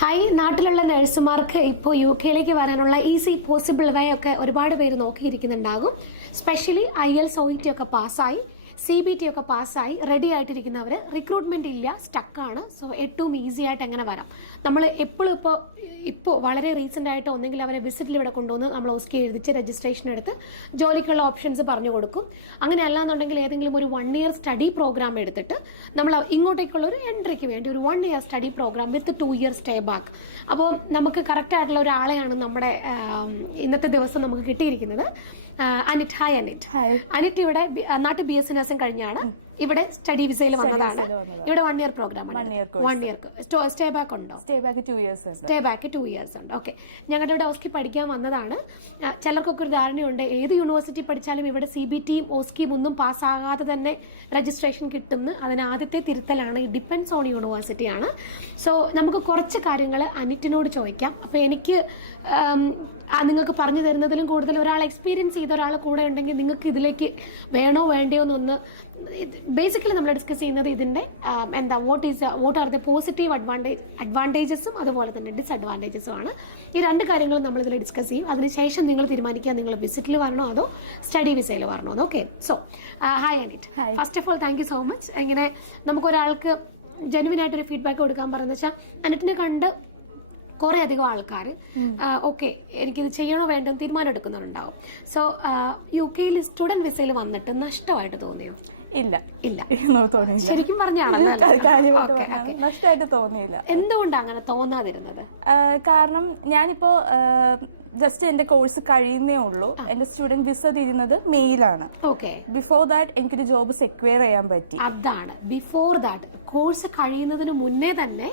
Hi, നാട്ടിലുള്ള നഴ്സുമാർക്ക് ഇപ്പോൾ U കെയിലേക്ക് വരാനുള്ള ഈസി പോസിബിൾ വേ ഒക്കെ ഒരുപാട് പേര് നോക്കിയിരിക്കുന്നുണ്ടാകും. സ്പെഷ്യലി IELTS OET ഒക്കെ പാസ്സായി CBT ഒക്കെ പാസ്സായി റെഡി ആയിട്ടിരിക്കുന്നവർ റിക്രൂട്ട്മെൻറ്റ് ഇല്ല, സ്റ്റക്കാണ്. സോ ഏറ്റവും ഈസി ആയിട്ട് എങ്ങനെ വരാം. നമ്മൾ എപ്പോഴും ഇപ്പോൾ വളരെ റീസെൻ്റ് ആയിട്ട് ഒന്നെങ്കിൽ അവരെ വിസിറ്റിൽ ഇവിടെ കൊണ്ടുവന്ന് നമ്മൾ OSCE എഴുതിച്ച് രജിസ്ട്രേഷൻ എടുത്ത് ജോലിക്കുള്ള ഓപ്ഷൻസ് പറഞ്ഞു കൊടുക്കും. അങ്ങനെ അല്ലാന്നുണ്ടെങ്കിൽ ഏതെങ്കിലും ഒരു 1 year സ്റ്റഡി പ്രോഗ്രാം എടുത്തിട്ട് നമ്മൾ ഇങ്ങോട്ടേക്കുള്ള ഒരു എൻട്രിക്ക് വേണ്ടി ഒരു 1 year സ്റ്റഡി പ്രോഗ്രാം വിത്ത് 2 year സ്റ്റേ ബാക്ക്. അപ്പോൾ നമുക്ക് കറക്റ്റായിട്ടുള്ള ഒരാളെയാണ് നമ്മുടെ ഇന്നത്തെ ദിവസം നമുക്ക് കിട്ടിയിരിക്കുന്നത്. അനിറ്റ്. ഹായ് അനിറ്റ്. അനിറ്റ് ഇവിടെ നാട്ടിൽ BSc നഴ്സിംഗ് കഴിഞ്ഞാണ്. ഇവിടെ സ്റ്റഡി വിസയിൽ വന്നതാണ്. ഇവിടെ 1 year പ്രോഗ്രാമാണ്. 1 year സ്റ്റേ ബാക്ക് ഉണ്ടോ? സ്റ്റേ ബാക്ക് 2 years ഉണ്ട്. ഓക്കെ, ഞങ്ങളുടെ ഇവിടെ OSCE പഠിക്കാൻ വന്നതാണ്. ചിലർക്കൊക്കെ ഒരു ധാരണയുണ്ട് ഏത് യൂണിവേഴ്സിറ്റി പഠിച്ചാലും ഇവിടെ CBTയും OSCEയും ഒന്നും പാസ്സാകാതെ തന്നെ രജിസ്ട്രേഷൻ കിട്ടുമെന്ന്. അതിന് ആദ്യത്തെ തിരുത്തലാണ്. ഡിപ്പെൻഡ്സ് ഓൺ യൂണിവേഴ്സിറ്റിയാണ്. സോ നമുക്ക് കുറച്ച് കാര്യങ്ങൾ അനിറ്റിനോട് ചോദിക്കാം. അപ്പോൾ എനിക്ക് നിങ്ങൾക്ക് പറഞ്ഞു തരുന്നതിലും കൂടുതൽ ഒരാൾ എക്സ്പീരിയൻസ് ചെയ്ത ഒരാൾ കൂടെ ഉണ്ടെങ്കിൽ നിങ്ങൾക്ക് ഇതിലേക്ക് വേണോ വേണ്ടയോ എന്നൊന്ന് ബേസിക്കലി നമ്മൾ ഡിസ്കസ് ചെയ്യുന്നത് ഇതിൻ്റെ വാട്ട് ആർ ദ പോസിറ്റീവ് അഡ്വാൻറ്റേജസും അതുപോലെ തന്നെ ഡിസ്അഡ്വാൻറ്റേജസും ആണ്. ഈ രണ്ട് കാര്യങ്ങളും നമ്മൾ ഇതിൽ ഡിസ്കസ് ചെയ്യും. അതിനുശേഷം നിങ്ങൾ തീരുമാനിക്കുക നിങ്ങൾ വിസിറ്റിൽ വരണോ അതോ സ്റ്റഡി വിസയിൽ വരണോ എന്ന്. Okay, so hi Anit. First of all thank you so much. ഇങ്ങനെ നമുക്കൊരാൾക്ക് ജെനുവിൻ ആയിട്ടൊരു ഫീഡ്ബാക്ക് കൊടുക്കാൻ പറയുന്നത് വെച്ചാൽ അനിറ്റിനെ കണ്ട് കുറേ അധികം ആൾക്കാർ ഓക്കെ എനിക്കിത് ചെയ്യണോ വേണ്ടെന്ന് തീരുമാനം എടുക്കുന്നവരുണ്ടാവും. സോ UK സ്റ്റുഡന്റ് വിസയിൽ വന്നിട്ട് നഷ്ടമായിട്ട് തോന്നിയോ? ഇല്ല ഇല്ല, ശരിക്കും പറഞ്ഞാണല്ലോ. നഷ്ടമായിട്ട് തോന്നിയില്ല. എന്തുകൊണ്ടാണ് അങ്ങനെ തോന്നാതിരുന്നത്? കാരണം ഞാനിപ്പോ ജസ്റ്റ് എന്റെ കോഴ്സ് കഴിയുന്നേ ഉള്ളൂ. എന്റെ സ്റ്റുഡന്റ് വിസ തീരുന്നത് മെയിലാണ്. ഓക്കെ, ബിഫോർ ദാറ്റ് എനിക്കൊരു ജോബ് സെക്യൂർ ചെയ്യാൻ പറ്റി. അതാണ് ബിഫോർ ദാറ്റ്. കോഴ്സ് കഴിയുന്നതിന് മുന്നേ തന്നെ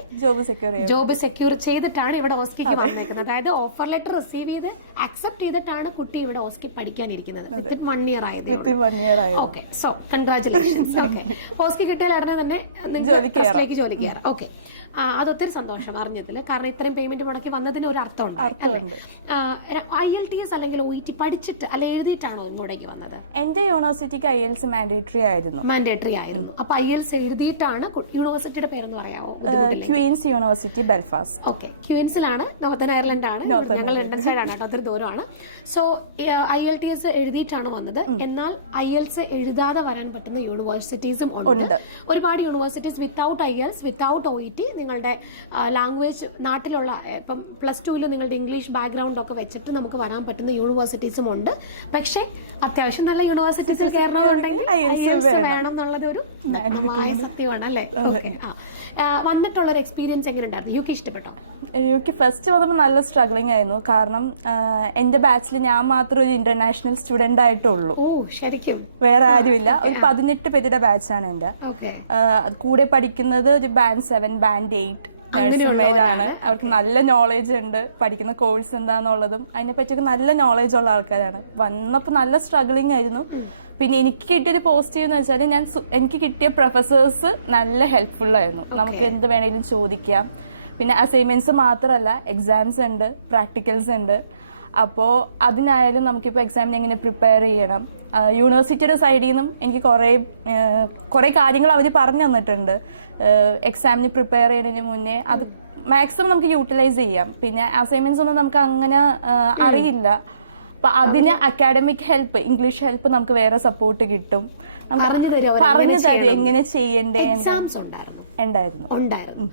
ജോബ് സെക്യൂർ ചെയ്തിട്ടാണ് ഇവിടെ OSCEക്ക് വന്നേക്കുന്നത്. അതായത് ഓഫർ ലെറ്റർ റിസീവ് ചെയ്ത് അക്സെപ്റ്റ് ചെയ്തിട്ടാണ് കുട്ടി ഇവിടെ OSCE പഠിക്കാനിരിക്കുന്നത്. വിത്തിൻ 1 year ആയതേ ഉള്ളൂ. Okay, so congratulations. Okay, OSCE കിട്ടിയാൽ ഉടനെ തന്നെ നിങ്ങൾക്ക് ട്രസ്റ്റിലേക്ക് ജോലി കയറാം. ഓക്കെ, അതൊത്തിരി സന്തോഷം അറിഞ്ഞതിൽ. കാരണം ഇത്രയും പേയ്മെന്റ് മുടക്കി വന്നതിന് ഒരു അർത്ഥം ഉണ്ടായി അല്ലേ? IELTS അല്ലെങ്കിൽ OET പഠിച്ചിട്ട് അല്ലെ എഴുതിയിട്ടാണോ ഇങ്ങോട്ടേക്ക് വന്നത്? എന്റെ യൂണിവേഴ്സിറ്റിക്ക് IELTS മാൻഡേറ്ററി ആയിരുന്നു. അപ്പൊ IELTS എഴുതിയിട്ടാണ്. യൂണിവേഴ്സിറ്റിയുടെ പേരൊന്ന് പറയാമോ? Queen's University Belfast. ഓക്കെ, ക്വീൻസിലാണ്, നോർത്തേൺ അയർലൻഡ് ആണ്. ഞങ്ങൾ ലണ്ടൻ സൈഡാണ് കേട്ടോ, ഒത്തിരി ദൂരമാണ്. സോ IELTS എഴുതിയിട്ടാണ് വന്നത്. എന്നാൽ IELTS എഴുതാതെ വരാൻ പറ്റുന്ന യൂണിവേഴ്സിറ്റീസും ഉണ്ട്. ഒരുപാട് universities without IELTS without OET നിങ്ങളുടെ ലാംഗ്വേജ് നാട്ടിലുള്ള ഇപ്പം +2 നിങ്ങളുടെ ഇംഗ്ലീഷ് ബാക്ക്ഗ്രൗണ്ട് ഒക്കെ വെച്ചിട്ട് നമുക്ക് വരാൻ പറ്റുന്ന യൂണിവേഴ്സിറ്റീസും ഉണ്ട്. പക്ഷേ അത്യാവശ്യം നല്ല യൂണിവേഴ്സിറ്റീസിൽ കയറണമെന്നുണ്ടെങ്കിൽ IELTS വേണം എന്നുള്ളത് ഒരു നഗ്നമായ സത്യമാണ് അല്ലേ? ഓക്കെ, വന്നിട്ടുള്ളൊരു എക്സ്പീരിയൻസ് എങ്ങനെ ഉണ്ടായിരുന്നു? UK ഇഷ്ടപ്പെട്ടോ? UK ഫസ്റ്റ് വന്നപ്പോൾ നല്ല സ്ട്രഗ്ലിംഗ് ആയിരുന്നു. കാരണം എന്റെ ബാച്ചിൽ ഞാൻ മാത്രം ഒരു ഇന്റർനാഷണൽ സ്റ്റുഡന്റ് ആയിട്ടുള്ളൂ. ഓ, ശരിക്കും വേറെ ആരുമില്ല. ഒരു 18 പേരുടെ ബാച്ചാണ് എന്റെ. കൂടെ പഠിക്കുന്നത് ഒരു Band 7 Band 8 അങ്ങനെയുള്ളവരാണ്. അവർക്ക് നല്ല നോളേജ് ഉണ്ട്. പഠിക്കുന്ന കോഴ്സ് എന്താന്നുള്ളതും അതിനെ പറ്റിയൊക്കെ നല്ല നോളേജ് ഉള്ള ആൾക്കാരാണ്. വന്നപ്പോ നല്ല സ്ട്രഗ്ലിംഗ് ആയിരുന്നു. പിന്നെ എനിക്ക് കിട്ടിയൊരു പോസിറ്റീവ് എന്ന് വെച്ചാൽ എനിക്ക് കിട്ടിയ പ്രൊഫസേഴ്സ് നല്ല ഹെൽപ്ഫുൾ ആയിരുന്നു. നമുക്ക് എന്ത് വേണേലും ചോദിക്കാം. പിന്നെ അസൈൻമെന്റ്സ് മാത്രമല്ല, എക്സാംസ് ഉണ്ട്, പ്രാക്ടിക്കൽസ് ഉണ്ട്. അപ്പോൾ അതിനായാലും നമുക്കിപ്പോൾ എക്സാമിന് എങ്ങനെ പ്രിപ്പയർ ചെയ്യണം, യൂണിവേഴ്സിറ്റിയുടെ സൈഡിൽ നിന്നും എനിക്ക് കുറേ കാര്യങ്ങൾ അവർ പറഞ്ഞു തന്നിട്ടുണ്ട്. എക്സാമിന് പ്രിപ്പയർ ചെയ്യുന്നതിന് മുന്നേ അത് മാക്സിമം നമുക്ക് യൂട്ടിലൈസ് ചെയ്യാം. പിന്നെ അസൈൻമെന്റ്സ് ഒന്നും നമുക്ക് അങ്ങനെ അറിയില്ല. അപ്പൊ അതിന് അക്കാഡമിക് ഹെൽപ്പ്, ഇംഗ്ലീഷ് ഹെൽപ്പ് നമുക്ക് വേറെ സപ്പോർട്ട് കിട്ടും. പറഞ്ഞു തരും എങ്ങനെ ചെയ്യണ്ടേ. എക്സാംസ് ഉണ്ടായിരുന്നു.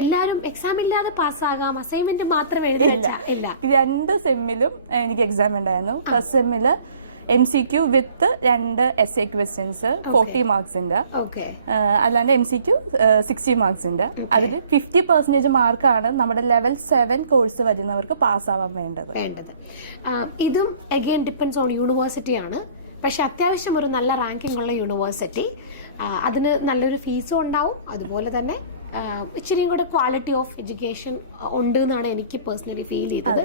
എല്ലാരും എക്സാം ഇല്ലാതെ പാസ്സാകാം, അസൈൻമെന്റ് മാത്രം എഴുതി വെച്ചാൽ ഇല്ല. 2 സെമ്മിലും എനിക്ക് എക്സാം ഉണ്ടായിരുന്നു. ഫസ്റ്റ് സെമ്മില് MCQ വിത്ത് 2 essay ക്വസ്റ്റ്യൻസ് 40 മാർക്സിന്റെ. അല്ലാണ്ട് MCQ 60 മാർക്സിന്റെ. അതിൽ 50% മാർക്കാണ് നമ്മുടെ ലെവൽ 7 കോഴ്സ് വരുന്നവർക്ക് പാസ്സാവാൻ വേണ്ടത്. ഇതും അഗെയിൻ ഡിപ്പെൻഡ്സ് ഓൺ യൂണിവേഴ്സിറ്റി ആണ്. പക്ഷെ അത്യാവശ്യം ഒരു നല്ല റാങ്കിങ് ഉള്ള യൂണിവേഴ്സിറ്റി, അതിന് നല്ലൊരു ഫീസും ഉണ്ടാവും. അതുപോലെ തന്നെ ഇച്ചിരിയും കൂടെ ക്വാളിറ്റി ഓഫ് എഡ്യൂക്കേഷൻ ഉണ്ട് എന്നാണ് എനിക്ക് പേഴ്സണലി ഫീൽ ചെയ്തത്.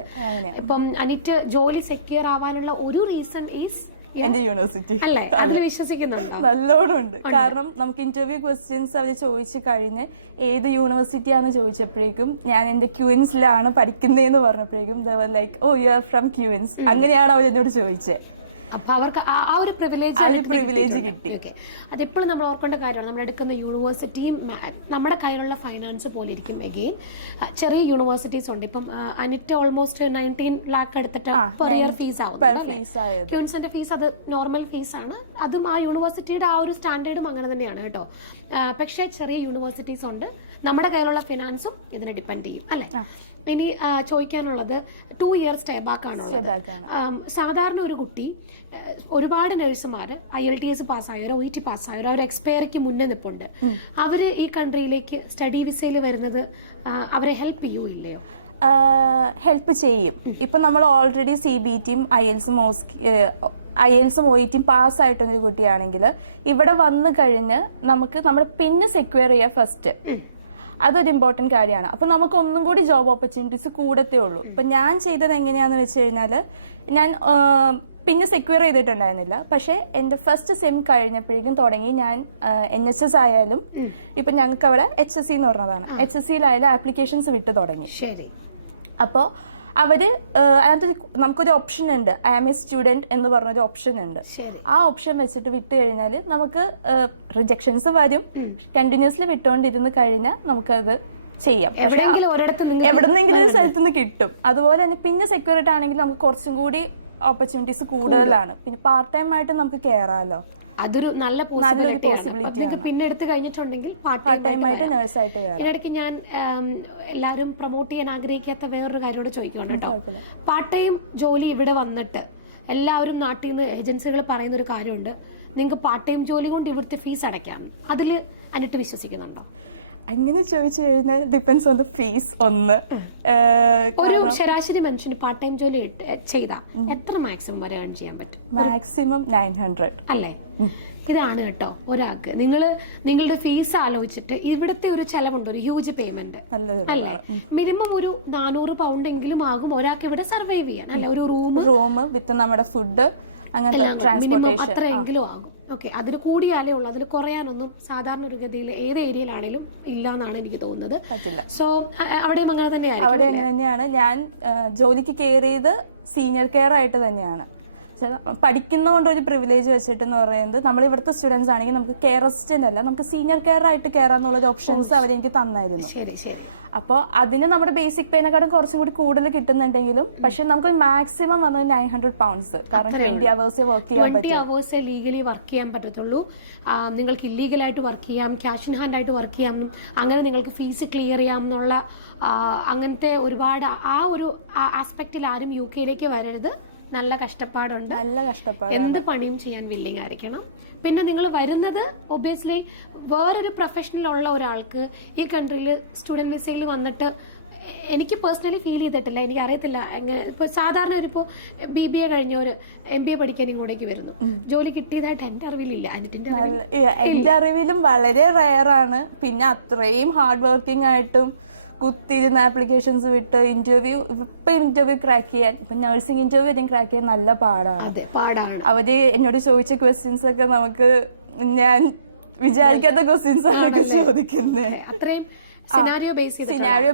ഇപ്പം അനിറ്റ് ജോലി സെക്യൂർ ആവാനുള്ള ഒരു റീസൺ ഈസ് യൂണിവേഴ്സിറ്റി അല്ലേ? അതിൽ വിശ്വസിക്കുന്നുണ്ടോ? നല്ലോണം ഉണ്ട്. കാരണം നമുക്ക് ഇന്റർവ്യൂ ക്വസ്റ്റ്യൻസ് അവർ ചോദിച്ചു കഴിഞ്ഞ് ഏത് യൂണിവേഴ്സിറ്റിയാന്ന് ചോദിച്ചപ്പോഴേക്കും ഞാൻ എന്റെ ക്യൂൻസിലാണ് പഠിക്കുന്നതെന്ന് പറഞ്ഞപ്പോഴേക്കും like, oh you are from Queen's, അങ്ങനെയാണ് അവർ എന്നോട് ചോദിച്ചത്. അപ്പൊ അവർക്ക് ആ ഒരു പ്രിവിലേജ് ഓക്കെ. അതെപ്പോഴും നമ്മൾ ഓർക്കേണ്ട കാര്യമാണ്. നമ്മൾ എടുക്കുന്ന യൂണിവേഴ്സിറ്റിയും നമ്മുടെ കയ്യിലുള്ള ഫൈനാൻസ് പോലെ ഇരിക്കും. എഗെയിൻ ചെറിയ യൂണിവേഴ്സിറ്റീസ് ഉണ്ട്. ഇപ്പം അനിറ്റ് ഓൾമോസ്റ്റ് 19 lakh എടുത്തിട്ട് പെർ ഇയർ ഫീസ് ആവുന്നുണ്ട് അല്ലേ? ക്യൂൻസിന്റെ ഫീസ് അത് നോർമൽ ഫീസാണ്. അതും ആ യൂണിവേഴ്സിറ്റിയുടെ ആ ഒരു സ്റ്റാൻഡേർഡും അങ്ങനെ തന്നെയാണ് കേട്ടോ. പക്ഷേ ചെറിയ യൂണിവേഴ്സിറ്റീസ് ഉണ്ട്. നമ്മുടെ കയ്യിലുള്ള ഫിനാൻസും ഇതിനെ ഡിപ്പെൻഡ് ചെയ്യും അല്ലേ? ഇനി ചോദിക്കാനുള്ളത് 2 years സ്റ്റേ ബാക്ക് ആണുള്ളത്. സാധാരണ ഒരു കുട്ടി ഒരുപാട് നഴ്സുമാർ IELTS പാസ്സായവരോ OET പാസ്സായവരോ അവർ എക്സ്പയറിക്ക് മുന്നേ നിൽപ്പുണ്ട്. അവര് ഈ കൺട്രിയിലേക്ക് സ്റ്റഡി വിസയിൽ വരുന്നത് അവരെ ഹെൽപ്പ് ചെയ്യൂ ഇല്ലയോ? ഹെൽപ്പ് ചെയ്യും. ഇപ്പൊ നമ്മൾ ഓൾറെഡി CBTയും IELTSും OETയും പാസ്സായിട്ടൊരു കുട്ടിയാണെങ്കിൽ ഇവിടെ വന്നു കഴിഞ്ഞ് നമുക്ക് നമ്മുടെ പിന്നെ സെക്യൂർ ചെയ്യാം ഫസ്റ്റ്. അതൊരു ഇമ്പോർട്ടന്റ് കാര്യമാണ്. അപ്പൊ നമുക്ക് ഒന്നും കൂടി ജോബ് ഓപ്പർച്യൂണിറ്റീസ് കൂടത്തേ ഉള്ളൂ. ഇപ്പൊ ഞാൻ ചെയ്തത് എങ്ങനെയാന്ന് വെച്ച് കഴിഞ്ഞാല് ഞാൻ പിന്നെ സെക്യൂർ ചെയ്തിട്ടുണ്ടായിരുന്നില്ല. പക്ഷെ എന്റെ ഫസ്റ്റ് സെം കഴിഞ്ഞപ്പോഴേക്കും തുടങ്ങി ഞാൻ NHS ആയാലും ഇപ്പൊ ഞങ്ങൾക്ക് അവിടെ HSC എന്ന് പറഞ്ഞതാണ്, HSCയിലായാലും ആപ്ലിക്കേഷൻസ് വിട്ടു തുടങ്ങി. ശരി. അപ്പോ അവര് അതിനകത്ത് നമുക്കൊരു ഓപ്ഷൻ ഉണ്ട്, ഐ ആം എ സ്റ്റുഡന്റ് എന്ന് പറഞ്ഞൊരു ഓപ്ഷൻ ഉണ്ട്. ആ ഓപ്ഷൻ വെച്ചിട്ട് വിട്ട് കഴിഞ്ഞാൽ നമുക്ക് റിജക്ഷൻസ് വരും. കണ്ടിന്യൂസ്ലി വിട്ടുകൊണ്ടിരുന്ന് കഴിഞ്ഞാൽ നമുക്കത് ചെയ്യാം. എവിടെന്നെങ്കിലും സ്ഥലത്ത് നിന്ന് കിട്ടും. അതുപോലെ തന്നെ പിന്നെ സെക്യൂരിറ്റി ആണെങ്കിൽ നമുക്ക് കുറച്ചും കൂടി ഓപ്പർച്യൂണിറ്റീസ് കൂടുതലാണ്. പിന്നെ പാർട്ട് ടൈം ആയിട്ട് നമുക്ക് കയറാലോ. അതൊരു നല്ല പോസിബിലിറ്റിയാണ്. നിങ്ങൾക്ക് പിന്നെ എടുത്ത് കഴിഞ്ഞിട്ടുണ്ടെങ്കിൽ പാർട്ട് ടൈം ആയിട്ട്. ഇതിനിടയ്ക്ക് ഞാൻ എല്ലാവരും പ്രൊമോട്ട് ചെയ്യാൻ ആഗ്രഹിക്കാത്ത വേറൊരു കാര്യത്തോട് ചോദിക്കുന്നുണ്ട് കേട്ടോ. പാർട്ട് ടൈം ജോലി ഇവിടെ വന്നിട്ട് എല്ലാവരും നാട്ടിൽ നിന്ന് ഏജൻസികൾ പറയുന്ന ഒരു കാര്യമുണ്ട്, നിങ്ങൾക്ക് പാർട്ട് ടൈം ജോലി കൊണ്ട് ഇവിടുത്തെ ഫീസ് അടയ്ക്കാം. അതിൽ അനിട്ട് വിശ്വസിക്കുന്നുണ്ടോ? അങ്ങനെ ചോദിച്ചു കഴിഞ്ഞാൽ ഡിപ്പെൻസ് ഓൺ ദ ഫീസ്. ഒരു ശരാശരി മനുഷ്യന് പാർട്ട് ടൈം ജോലി ചെയ്താൽ എത്ര മാക്സിമം വരെ ഏൺ ചെയ്യാൻ പറ്റും? മാക്സിമം 900 അല്ലേ? ഇതാണ് കേട്ടോ ഒരാൾക്ക് നിങ്ങളുടെ ഫീസ് ആലോചിച്ചിട്ട് ഇവിടുത്തെ ഒരു ചെലവുണ്ട്, ഒരു ഹ്യൂജ് പേയ്മെന്റ് അല്ലേ? മിനിമം ഒരു 400 pound എങ്കിലും ആകും ഒരാൾക്ക് ഇവിടെ സർവൈവ് ചെയ്യാൻ അല്ലെ? ഒരു റൂം വിത്ത് നമ്മുടെ ഫുഡ് മിനിമം അത്രയെങ്കിലും ആകും. ഓക്കെ, അതിൽ കൂടിയാലേ ഉള്ളൂ. അതിൽ കുറയാനൊന്നും സാധാരണ ഒരു ഗതിയിൽ ഏത് ഏരിയയിലാണേലും ഇല്ല എന്നാണ് എനിക്ക് തോന്നുന്നത്. സോ അവിടെയും അങ്ങനെ തന്നെയാണ്. ഞാൻ ജോലിക്ക് കയറിയത് സീനിയർ കെയർ ആയിട്ട് തന്നെയാണ്. പഠിക്കുന്നതുകൊണ്ട് ഒരു പ്രിവിലേജ് വെച്ചിട്ടെന്ന് പറയുന്നത്, നമ്മൾ ഇവിടുത്തെ സ്റ്റുഡൻസ് ആണെങ്കിൽ നമുക്ക് കെയർ അസിസ്റ്റന്റ് അല്ല, നമുക്ക് സീനിയർ കെയർ ആയിട്ട് കയറാന്നുള്ളൊരു ഓപ്ഷൻസ് അവരെനിക്ക് തന്നായിരുന്നു. ശരി. അപ്പോൾ അതിന് നമ്മുടെ ബേസിക് പേനെക്കാളും കുറച്ചും കൂടി കൂടുതൽ കിട്ടുന്നുണ്ടെങ്കിലും പക്ഷെ നമുക്ക് മാക്സിമം വന്നത് 900 pounds. കാരണം 20 hours വർക്ക് ചെയ്യാൻ 20 hours ലീഗലി വർക്ക് ചെയ്യാൻ പറ്റത്തുള്ളൂ. നിങ്ങൾക്ക് ഇല്ലീഗലായിട്ട് വർക്ക് ചെയ്യാം, ക്യാഷ് ഇൻ ഹാൻഡ് ആയിട്ട് വർക്ക് ചെയ്യാം, അങ്ങനെ നിങ്ങൾക്ക് ഫീസ് ക്ലിയർ ചെയ്യാം എന്നുള്ള അങ്ങനത്തെ ഒരുപാട് ആ ഒരു ആസ്പെക്റ്റിൽ ആരും UK വരരുത്. നല്ല കഷ്ടപ്പാടുണ്ട്. എന്ത് പണിയും ചെയ്യാൻ വില്ലിങ് ആയിരിക്കണം. പിന്നെ നിങ്ങൾ വരുന്നത് ഒബ്വിയസ്ലി വേറൊരു പ്രൊഫഷണൽ ഉള്ള ഒരാൾക്ക് ഈ കൺട്രിയിൽ സ്റ്റുഡന്റ് വിസയിൽ വന്നിട്ട് എനിക്ക് പേഴ്സണലി ഫീൽ ചെയ്തിട്ടില്ല. എനിക്ക് അറിയത്തില്ല ഇപ്പോൾ സാധാരണ ഇപ്പോൾ BBA കഴിഞ്ഞവര് MBA പഠിക്കാൻ ഇങ്ങോട്ടേക്ക് വരുന്നു. ജോലി കിട്ടിയതായിട്ട് എന്റെ അറിവിലില്ല. എന്റെ അറിവിലും വളരെ റയറാണ്. പിന്നെ അത്രയും ഹാർഡ് വർക്കിംഗ് ആയിട്ടും കുത്തിയിരുന്ന ആപ്ലിക്കേഷൻസ് വിട്ട് ഇന്റർവ്യൂ ക്രാക്ക് ചെയ്യാൻ, ഇപ്പൊ നഴ്സിംഗ് ഇന്റർവ്യൂ വരെയും ക്രാക്ക് ചെയ്യാൻ നല്ല പാടാണ്. അവര് എന്നോട് ചോദിച്ച ക്വസ്റ്റ്യൻസ് ഒക്കെ നമുക്ക് ഞാൻ വിചാരിക്കാത്ത ക്വസ്റ്റ്യൻസ് ആണ് ചോദിക്കുന്നത്. അത്രയും സിനാരിയോ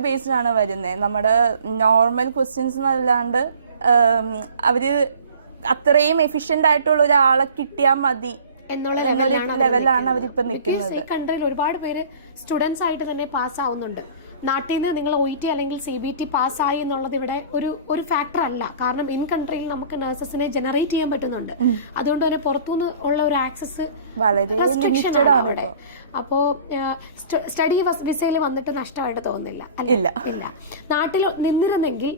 ബേസ്ഡ് ആണ് വരുന്നത്. നമ്മുടെ നോർമൽ ക്വസ്റ്റ്യൻസ് അല്ലാണ്ട് അവര് അത്രയും എഫിഷ്യന്റ് ആയിട്ടുള്ള ഒരാളെ കിട്ടിയാൽ മതി എന്നുള്ള ലെവലാണ് അവരിപ്പോ. ബിക്കോസ് ഈ കൺട്രിയിൽ ഒരുപാട് പേര് സ്റ്റുഡൻസ് ആയിട്ട് തന്നെ പാസ് ആവുന്നുണ്ട്. നാട്ടിൽ നിന്ന് നിങ്ങൾ OET അല്ലെങ്കിൽ CBT പാസ്സായി എന്നുള്ളത് ഇവിടെ ഒരു ഫാക്ടർ അല്ല. കാരണം ഇൻ കൺട്രിയിൽ നമുക്ക് നഴ്സസിനെ ജനറേറ്റ് ചെയ്യാൻ പറ്റുന്നുണ്ട്. അതുകൊണ്ട് തന്നെ പുറത്തുനിന്ന് ഉള്ള ഒരു ആക്സസ് റെസ്ട്രിക്ഷൻ ആണ് അവിടെ. അപ്പോ സ്റ്റഡി വിസയിൽ വന്നിട്ട് നഷ്ടമായിട്ട് തോന്നുന്നില്ല ഇല്ല. നാട്ടിൽ നിന്നിരുന്നെങ്കിൽ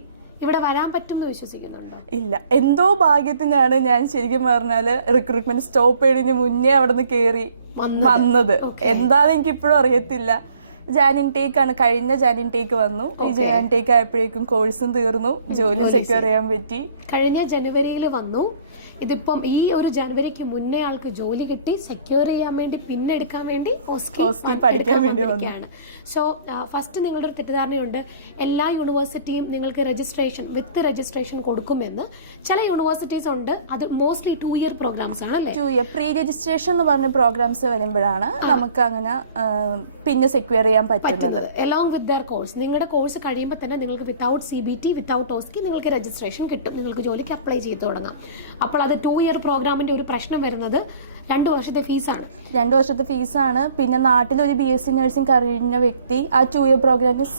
ഇവിടെ വരാൻ പറ്റും എന്ന് വിശ്വസിക്കുന്നുണ്ടോ? ഇല്ല. എന്തോ ഭാഗ്യത്തിനാണ് ഞാൻ ശരിക്കും പറഞ്ഞാല് റിക്രൂട്ട്മെന്റ് സ്റ്റോപ്പ് ചെയ്തതിന് മുന്നേ അവിടെ നിന്ന് കയറി വന്നത്. എന്താണെന്ന് എനിക്ക് ഇപ്പോഴും അറിയത്തില്ല. ജാൻ ഇൻടേക്ക് ആണ്, കഴിഞ്ഞ ജാൻ ഇൻടേക്ക് വന്നു. ഈ ജാൻ ഇൻടേക്ക് ആയപ്പോഴേക്കും കോഴ്സും തീർന്നു, ജോലി സെക്യൂർ ചെയ്യാൻ പറ്റി. കഴിഞ്ഞ ജനുവരിയിൽ വന്നു. ഇതിപ്പം ഈ ഒരു ജനുവരിക്ക് മുന്നേ ആൾക്ക് ജോലി കിട്ടി, സെക്യൂർ ചെയ്യാൻ വേണ്ടി പിന്നെ എടുക്കാൻ വേണ്ടി എടുക്കാൻ വന്നിരിക്കുകയാണ്. സോ ഫസ്റ്റ് നിങ്ങളുടെ ഒരു തെറ്റിദ്ധാരണയുണ്ട്, എല്ലാ യൂണിവേഴ്സിറ്റിയും നിങ്ങൾക്ക് വിത്ത് രജിസ്ട്രേഷൻ കൊടുക്കുമെന്ന്. ചില യൂണിവേഴ്സിറ്റീസ് ഉണ്ട്, അത് മോസ്റ്റ്ലി 2 year പ്രോഗ്രാംസ് ആണ് അല്ലേ? 2 year പ്രീ രജിസ്ട്രേഷൻ എന്ന് പറഞ്ഞ പ്രോഗ്രാംസ് വരുമ്പോഴാണ് നമുക്ക് അങ്ങനെ പിന്നെ സെക്യൂർ ചെയ്യാൻ പറ്റുന്നത് എലോങ് വിത്ത് ദർ കോഴ്സ്. നിങ്ങളുടെ കോഴ്സ് കഴിയുമ്പോൾ തന്നെ നിങ്ങൾക്ക് വിത്തൗട്ട് CBT വിത്തൗട്ട് OSCE നിങ്ങൾക്ക് രജിസ്ട്രേഷൻ കിട്ടും. നിങ്ങൾക്ക് ജോലിക്ക് അപ്ലൈ ചെയ്ത് തുടങ്ങാം. അപ്പോൾ അത് 2 ഇയർ പ്രോഗ്രാമിന്റെ ഒരു പ്രശ്നം വരുന്നത് 2 വർഷത്തെ ഫീസാണ്. 2 വർഷത്തെ ഫീസാണ്. പിന്നെ നാട്ടിൽ ഒരു BSc നഴ്സിംഗ് കഴിഞ്ഞ വ്യക്തി ആ 2 ഇയർ പ്രോഗ്രാമിൽ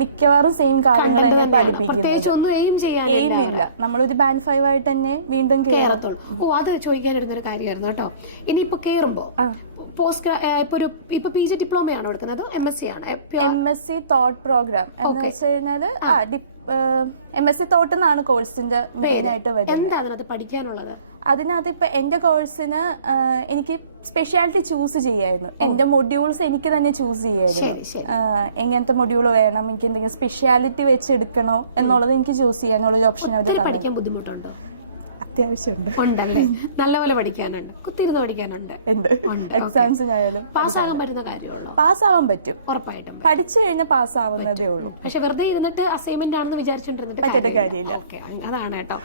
മിക്കവാറും സെയിം കണ്ടന്റ് തന്നെയാണ്. പ്രത്യേകിച്ച് ഒന്നും എയിം ചെയ്യാനില്ല. നമ്മളൊരു ബാൻഡ് 5 ആയിട്ട് തന്നെ വീണ്ടും കേറത്തുള്ളൂ. അത് ചോദിക്കാനിരുന്നൊരു കാര്യമായിരുന്നു കേട്ടോ. ഇനിയിപ്പോ കേറുമ്പോ പോസ്റ്റ് ഇപ്പൊ PG ഡിപ്ലോമയാണോ എടുക്കുന്നത്? MSc ആണ്? MSc തോട്ട് പ്രോഗ്രാം എന്ന് വെച്ച് കഴിഞ്ഞാല് MSc തോട്ട് എന്നാണ് കോഴ്സിന്റെ മെയിൻ ആയിട്ട് വരുന്നത്. എന്താ അതിനകത്ത് പഠിക്കാനുള്ളത്? അതിനകത്ത് ഇപ്പൊ എന്റെ കോഴ്സിന് എനിക്ക് സ്പെഷ്യാലിറ്റി ചൂസ് ചെയ്യായിരുന്നു. എന്റെ മൊഡ്യൂൾസ് എനിക്ക് തന്നെ ചൂസ് ചെയ്യായിരുന്നു. എങ്ങനത്തെ മൊഡ്യൂൾ വേണം, എനിക്ക് എന്തെങ്കിലും സ്പെഷ്യാലിറ്റി വെച്ച് എടുക്കണോ എന്നുള്ളത് എനിക്ക് ചൂസ് ചെയ്യാനുള്ള ഓപ്ഷൻ. പഠിക്കാൻ ബുദ്ധിമുട്ടുണ്ടോ? അത്യാവശ്യമുണ്ട്. ഉണ്ടല്ലേ? നല്ലപോലെ പഠിക്കാനുണ്ട്, കുത്തിരുന്ന് പഠിക്കാനുണ്ട്. പാസ്സാകാൻ പറ്റുന്ന കാര്യമുള്ളൂ. പാസ്സാകാൻ പറ്റും, ഉറപ്പായിട്ടും പഠിച്ചു കഴിഞ്ഞാൽ പാസ്സാവുന്നതേ ഉള്ളൂ. പക്ഷെ വെറുതെ ഇരുന്നിട്ട് അസൈൻമെന്റ് ആണെന്ന് വിചാരിച്ചോണ്ടിരുന്നിട്ട് കാര്യമില്ല. ഓക്കെ, അതാണ് കേട്ടോ.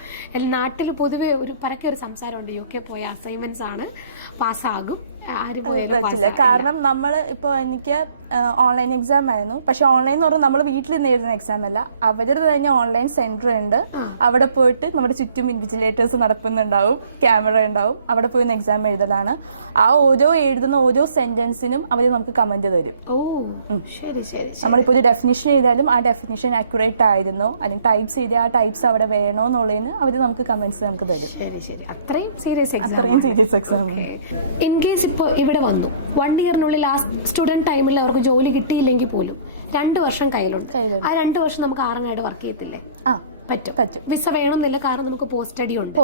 നാട്ടിൽ പൊതുവെ ഒരു പരക്കെ ഒരു സംസാരമുണ്ട്, UK പോയ അസൈൻമെന്റ്സ് ആണ് പാസ്സാകും, ആര് പോയാലും പാസ്സാകും. കാരണം നമ്മൾ ഇപ്പൊ എനിക്ക് ഓൺലൈൻ എക്സാം ആയിരുന്നു. പക്ഷെ ഓൺലൈൻ എന്ന് പറഞ്ഞാൽ നമ്മൾ വീട്ടിൽ നിന്ന് എഴുതുന്ന എക്സാം അല്ല, അവരുടെ തന്നെ ഓൺലൈൻ സെന്റർ ഉണ്ട്. അവിടെ പോയിട്ട് നമ്മുടെ ചുറ്റും ഇൻവിജിലേറ്റേഴ്സ് നടക്കുന്നുണ്ടാവും, ക്യാമറ ഉണ്ടാവും, അവിടെ പോയി എക്സാം എഴുതലാണ്. ആ എഴുതുന്ന ഓരോ സെന്റൻസിനും അവർ നമുക്ക് കമന്റ് തരും. ഓ ശരി ശരി. നമ്മളിപ്പോ ഒരു ഡെഫിനിഷൻ എഴുതാലും ആ ഡെഫിനിഷൻ അക്യുറേറ്റ് ആയിരുന്നോ, അല്ലെങ്കിൽ ടൈപ്സ് ചെയ്ത ആ ടൈപ്സ് അവിടെ വേണോ എന്നുള്ളതിന് അവർ നമുക്ക് കമന്റ്സ് നമുക്ക് തരും. ശരി ശരി. അത്രയും സീരിയസ് എക്സാം. ഇൻ കേസ് ഇപ്പൊ ഇവിടെ വന്നു 1 ഇയറിനുള്ളിൽ ആ സ്റ്റുഡന്റ് ടൈമിൽ അവർക്ക് ജോലി കിട്ടിയില്ലെങ്കിൽ പോലും 2 വർഷം കയ്യിലുണ്ട്. ആ 2 വർഷം നമുക്ക് ആറങ്ങായിട്ട് വർക്ക് ചെയ്യത്തില്ലേ? പറ്റും. വിസ വേണമെന്നില്ല, കാരണം നമുക്ക് പോസ്റ്റ് സ്റ്റഡി ഉണ്ട്,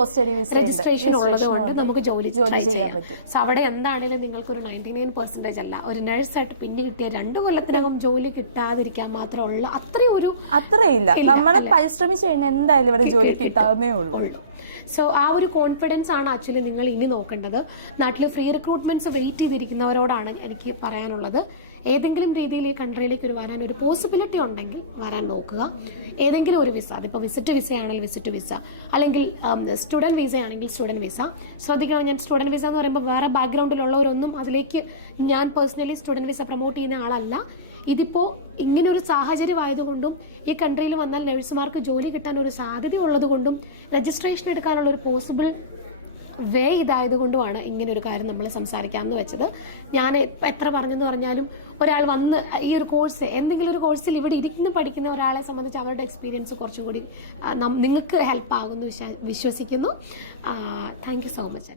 രജിസ്ട്രേഷൻ ഉള്ളത് കൊണ്ട് നമുക്ക് ജോലി ട്രൈ ചെയ്യാം. സോ അവിടെ എന്താണെങ്കിലും നിങ്ങൾക്കൊരു 99% അല്ല, ഒരു നഴ്സായിട്ട് പിന്നെ കിട്ടിയ 2 കൊല്ലത്തിനകം ജോലി കിട്ടാതിരിക്കാൻ മാത്രമുള്ള ഉള്ളൂ. സോ ആ ഒരു കോൺഫിഡൻസ് ആണ് ആക്ച്വലി നിങ്ങൾ ഇനി നോക്കേണ്ടത്. നാട്ടിൽ ഫ്രീ റിക്രൂട്ട്മെന്റ്സ് വെയിറ്റ് ചെയ്തിരിക്കുന്നവരോടാണ് എനിക്ക് പറയാനുള്ളത്. ഏതെങ്കിലും രീതിയിൽ ഈ കൺട്രിയിലേക്ക് വരാൻ ഒരു പോസിബിലിറ്റി ഉണ്ടെങ്കിൽ വരാൻ നോക്കുക. ഏതെങ്കിലും ഒരു വിസ, അതിപ്പോൾ വിസിറ്റ് വിസ ആണെങ്കിൽ വിസിറ്റ് വിസ, അല്ലെങ്കിൽ സ്റ്റുഡൻറ് വിസ ആണെങ്കിൽ സ്റ്റുഡൻറ് വിസ. ശ്രദ്ധിക്കണം, ഞാൻ സ്റ്റുഡൻറ് വിസ എന്ന് പറയുമ്പോൾ വേറെ ബാക്ക്ഗ്രൗണ്ടിലുള്ളവരൊന്നും അതിലേക്ക് ഞാൻ പേഴ്സണലി സ്റ്റുഡൻറ് വിസ പ്രൊമോട്ട് ചെയ്യുന്ന ആളല്ല. ഇതിപ്പോൾ ഇങ്ങനൊരു സാഹചര്യമായതുകൊണ്ടും ഈ കൺട്രിയിൽ വന്നാൽ നഴ്സുമാർക്ക് ജോലി കിട്ടാൻ ഒരു സാധ്യത ഉള്ളതുകൊണ്ടും രജിസ്ട്രേഷൻ എടുക്കാനുള്ള ഒരു പോസിബിൾ വേ ഇതായതുകൊണ്ടുമാണ് ഇങ്ങനെ ഒരു കാര്യം നമ്മൾ സംസാരിക്കാമെന്ന് വെച്ചത്. ഞാൻ എത്ര പറഞ്ഞെന്ന് പറഞ്ഞാലും ഒരാൾ വന്ന് ഈ ഒരു കോഴ്സ്, എന്തെങ്കിലും ഒരു കോഴ്സിൽ ഇവിടെ ഇരുന്ന് പഠിക്കുന്ന ഒരാളെ സംബന്ധിച്ച് അവരുടെ എക്സ്പീരിയൻസ് കുറച്ചും കൂടി നിങ്ങൾക്ക് ഹെൽപ്പ് ആകുമെന്ന് വിശ്വസിക്കുന്നു. Thank you so much.